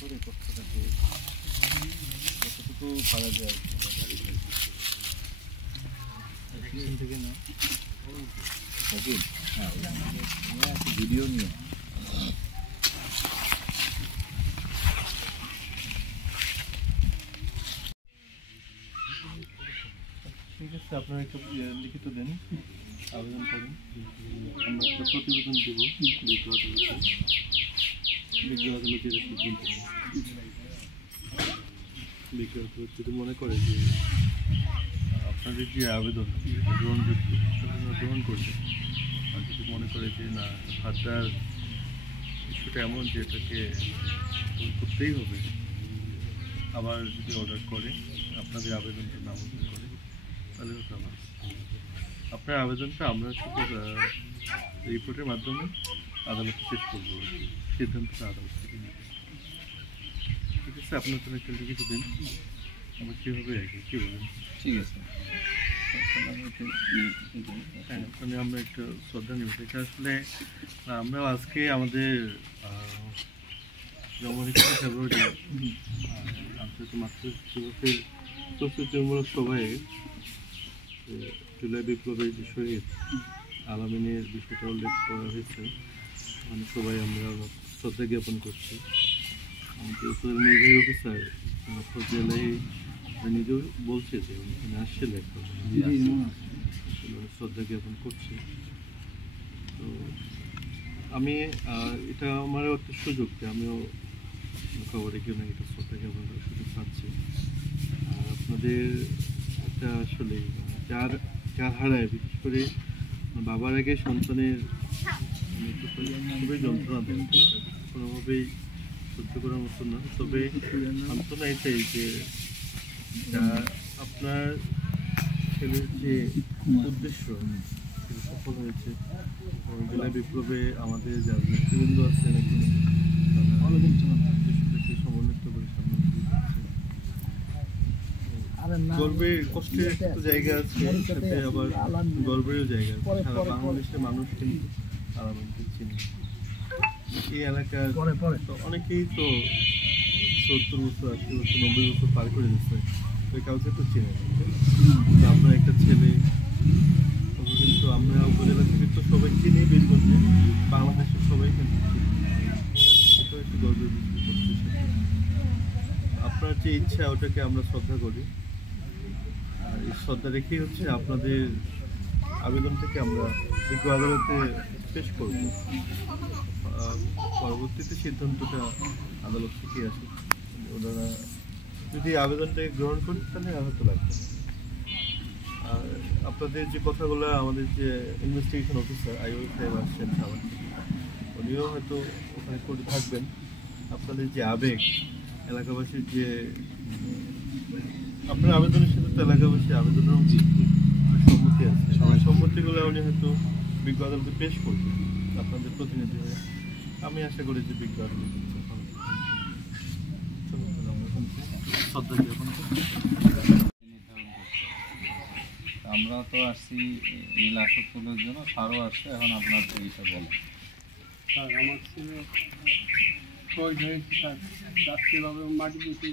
করে কষ্টটাকে কতটুকু পারা যায় থেকে না ভিডিও নিয়ে ঠিক আছে, আপনারা একটু লিখিত দেন, আবেদন করুন, আমরা একটা প্রতিবেদন দেব বিজ্ঞ আদালতের সিদ্ধান্ত বিজ্ঞ আদালত যদি মনে করে যে আপনাদের যে আবেদন গ্রহণ করবে, আর যদি মনে করে যে না ফার্দার ইস্যুটা এমন যে এটাকে করতেই হবে, আবার যদি অর্ডার করে আপনাদের আবেদনটা নামঞ্জুর করে, তাহলে হতো আবার আপনার আবেদনটা আমরা রিপোর্টের মাধ্যমে আদালতে পেশ করবো, সিদ্ধান্তটা আদালত থেকে নেবে। ঠিক আছে, আপনার জন্য একটা লিখিত দিন, আমরা কীভাবে রাখি কী বলেন? ঠিক আছে, হ্যাঁ, ওখানে আমরা একটু শ্রদ্ধা নেব। এটা আসলে আমরা আজকে আমাদের জন্মদিন ফেব্রুয়ারি আন্তর্জাতিক মাতৃভাষা দিবসের প্রস্তুতিমূলক সভায় জুলাই বিপ্লবের যে শহীদ আলামিনের বিষয়টা উল্লেখ করা হয়েছে, মানে সবাই আমরা শ্রদ্ধা জ্ঞাপন করছি। নির্বাহী অফিসার জেলায় নিজেও বলছে যে ওখানে আসছে লেখা, শ্রদ্ধা জ্ঞাপন করছে। তো আমি এটা আমারও একটা সুযোগ যে আমিও খবরে কেউ না এটা শ্রদ্ধা জ্ঞাপন করার সুযোগ পাচ্ছি। আর আপনাদের এটা আসলে যার হারায়, বিশেষ করে বাবার আগে সন্তানের খুবই যন্ত্রণা দেন, কোনোভাবেই সহ্য করার মতো না। তবে সান্ত্বনা এটাই যে আপনার ছেলের যে উদ্দেশ্য সেটা সফল হয়েছে। জেলা বিপ্লবে আমাদের যারা নেতৃবৃন্দ আছেন উদ্দেশ্যটাকে সমন্বিত করে সামনে গর্বের কষ্টের একটা জায়গা আছে, সাথে আবার গর্বেরও জায়গা আছে। সারা বাংলাদেশের মানুষ কিন্তু আলামিনকে চিনে। এই এলাকার অনেকেই তো 70 বছর 80 বছর 90 বছর পার করে দিচ্ছে, তো কাউকে তো চিনে। আপনার একটা ছেলে, কিন্তু আমরা উপজেলা থেকে তো সবাই চিনি, বীরগঞ্জে বাংলাদেশের সবাই কিন্তু চিনি। এটাও একটু গর্বের বিষয়। আপনার যে ইচ্ছা ওটাকে আমরা শ্রদ্ধা করি, আর এই শ্রদ্ধা রেখেই হচ্ছে আপনাদের আবেদনটাকে আমরা বিজ্ঞ আদালতে পেশ করব। পরবর্তীতে সিদ্ধান্তটা আদালত থেকে আসে, ওনারা যদি আবেদনটাকে গ্রহণ করেন তাহলে হয়তো লাগবে। আর আপনাদের যে কথাগুলো আমাদের যে ইনভেস্টিগেশন অফিসার আইও সাহেব আসছেন আমার থেকে, উনিও হয়তো ওখানে করে থাকবেন। আপনাদের যে আবেগ, এলাকাবাসীর যে আপনার আবেদনের সাথে তো এলাকাবাসী আবেদনেরও সম্মতি আছে, সবাই সম্মতিগুলো উনি হয়তো বিজ্ঞ আদালতে পেশ করবেন আপনাদের প্রতিনিধি হয়ে। আমি আশা করি যে বিজ্ঞ আদালত আমরা তো আসছি এই লাশক তুলের জন্য, সারও আসছে। এখন আপনার এইটা বলেন। স্যার আমার ছেলে শহীদ হয়েছে স্যার, রাত্রিভাবে মাটি দিতে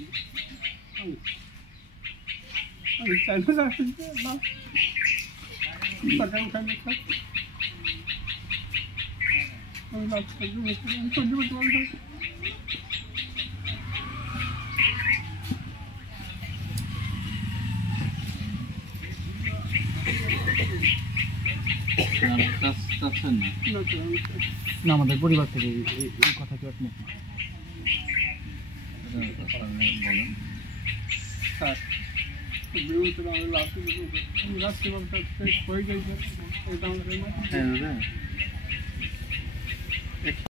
আমি চাই না স্যার উঠাই স্যার, আমি সহ্য করতে পারি না, আমাদের পরিবার থেকে এই কথা কি আপনি বলেন? স্যার বিরুদ্ধে আমি রাত্রিভাবে হয়ে যাই স্যার, এটা আমাদের